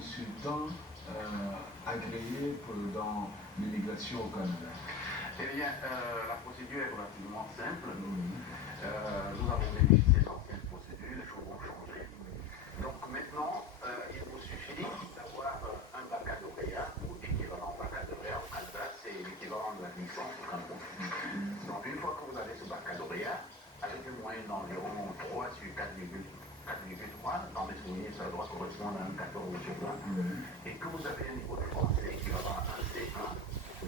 consultant agréé dans l'immigration au Canada? Eh bien, la procédure est relativement simple. Nous avons bénéficié d'anciennes procédures, les choses ont changé. Donc maintenant, il vous suffit d'avoir un baccalauréat ou équivalent baccalauréat au Canada, c'est l'équivalent de la licence au Cameroun. Donc une fois que vous avez ce baccalauréat, avec une moyenne d'environ 3 sur 4,3, dans mes souvenirs, ça doit correspondre à un 14 sur 20, et que vous avez un niveau de français équivalent à un C1,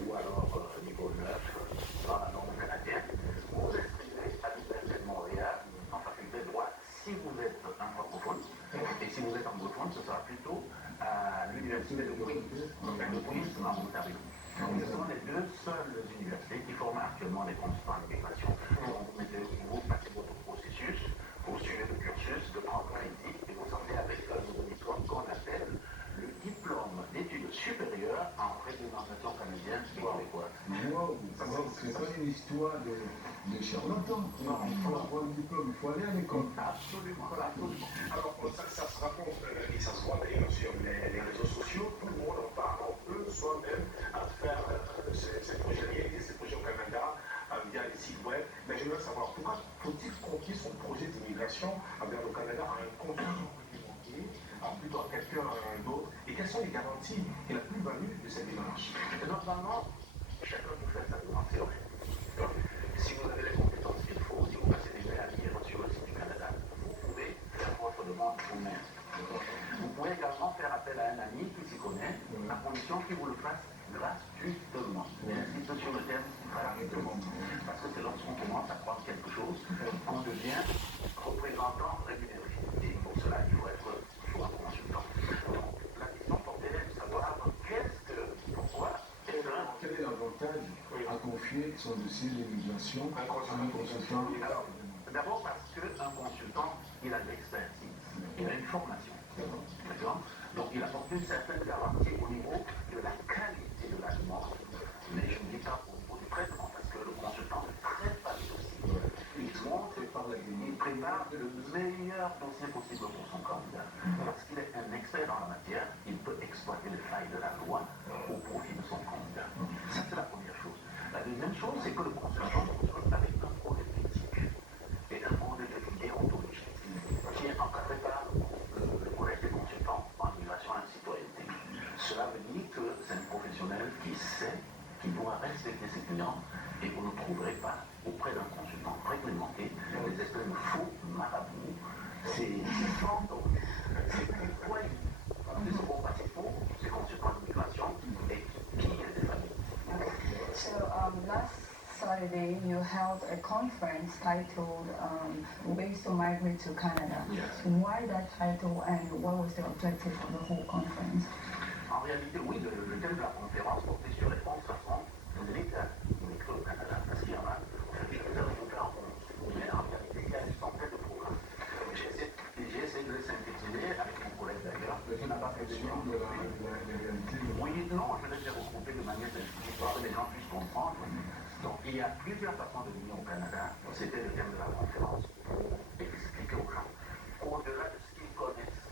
ou alors niveau 9 dans la norme canadienne, vous vous inscrivez à l'Université de Montréal en faculté de droit si vous êtes un francophone. Et si vous êtes anglophone, ce sera plutôt à l'Université de Queens en Ontario. Ce sont les deux seules universités qui forment actuellement des consultants d'immigration. Donc vous passez votre processus, vous suivez le cursus de 30 crédits et vous sortez avec un nouveau diplôme qu'on appelle le diplôme d'études supérieures en réglementation canadienne québécoise. Wow, c'est pas une histoire de charlatan. Non, il faut avoir le diplôme, il faut aller à l'école. Absolument, absolument. Alors, ça se raconte et ça se voit d'ailleurs sur les réseaux sociaux. Tout le monde en parle, on peut soi-même faire ces projets réaliser ces projets au Canada via les sites web. Mais je veux savoir pourquoi faut-il confier son projet d'immigration vers le Canada à un consultant plutôt à quelqu'un d'autre, et quelles sont les garanties et la plus-value de cette démarche? Normalement, chacun peut faire sa demande théorique. Si vous avez les compétences qu'il faut, si vous passez déjà à lire sur le site du Canada, vous pouvez faire votre demande vous-même. Vous pouvez également faire appel à un ami qui s'y connaît, à condition qu'il vous le fasse gratuitement. Et insiste sur le terme gratuitement. Parce que c'est lorsqu'on commence à prendre quelque chose qu'on devient représentant rémunéré. Et pour cela, il faut être un consultant. Donc, la question portait de savoir pourquoi quel est l'avantage à confier son dossier d'immigration à un consultant? Alors, d'abord parce qu'un consultant, il a de l'expertise, il a une formation. D'accord? Donc, il apporte une certaine garantie au niveau de la qualité de la demande. Mais je ne dis pas au niveau du traitement, parce que le consultant ne traite pas les dossiers. Il prépare le meilleur dossier possible pour son candidat. Parce qu'il est un expert dans la matière, il peut exploiter les failles de la loi au profit de son candidat. Ça, c'est la première chose. La deuxième chose, c'est que le consultant se retrouve avec un code éthique et un code de déontologie qui est encadré par le collège des consultants en migration à la citoyenneté. Cela veut dire que c'est un professionnel qui sait qu'il doit respecter ses clients et vous ne trouverez pas auprès d'un consultant réglementé des espèces de faux marabouts. C'est fantôme, c'est pourquoi ils ne seront pas si faux, ces consultants d'immigration et qui pillent des familles. So last Saturday you held a conference titled Ways to Migrate to Canada. Yes. Why that title and what was the objective of the whole conference? En réalité, oui, le thème de la conférence portait sur les 11 façons de l'État immigrer au Canada. Parce qu'il y en a, je les ai regroupés en 11. Mais en réalité, il y a une centaine de programmes. J'ai essayé de les synthétiser avec mon collègue d'ailleurs, qui n'a pas fait de lien de la réalité. Oui, non, je les ai regroupés de manière synthétique pour que les gens puissent comprendre. Donc, il y a plusieurs façons de venir au Canada. C'était le thème de la conférence pour expliquer aux gens. Au-delà de ce qu'ils connaissent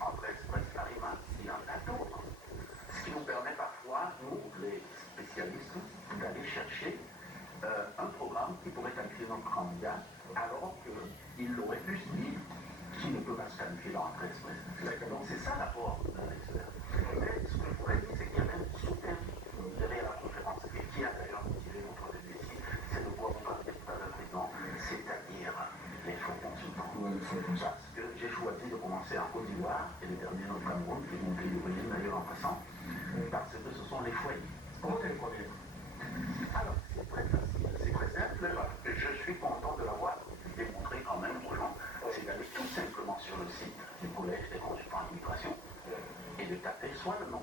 entre Express Arima, il y en a d'autres. Ce qui nous permet parfois, nous, les spécialistes, d'aller chercher un programme qui pourrait qualifier notre candidat, alors qu'il aurait pu se dire qu'il ne peut pas se qualifier dans Entrée Express. Donc c'est ça l'apport d'un expert. Mais ce que je pourrais dire, c'est qu'il y a même un sous-thème derrière la conférence, et qui a d'ailleurs motivé notre défi, c'est de pouvoir parler tout à l'heure présent, c'est-à-dire les faux consultants. Parce que j'ai choisi de commencer en Côte d'Ivoire, et le dernier au Cameroun, qui est mon pays d'origine d'ailleurs en passant, parce que ce sont les foyers. Comment tu les connais? Alors, c'est très facile, c'est très simple. Je suis content de l'avoir démontré quand même aux gens. C'est d'aller tout simplement sur le site du Collège des consultants en immigration et de taper soit le nom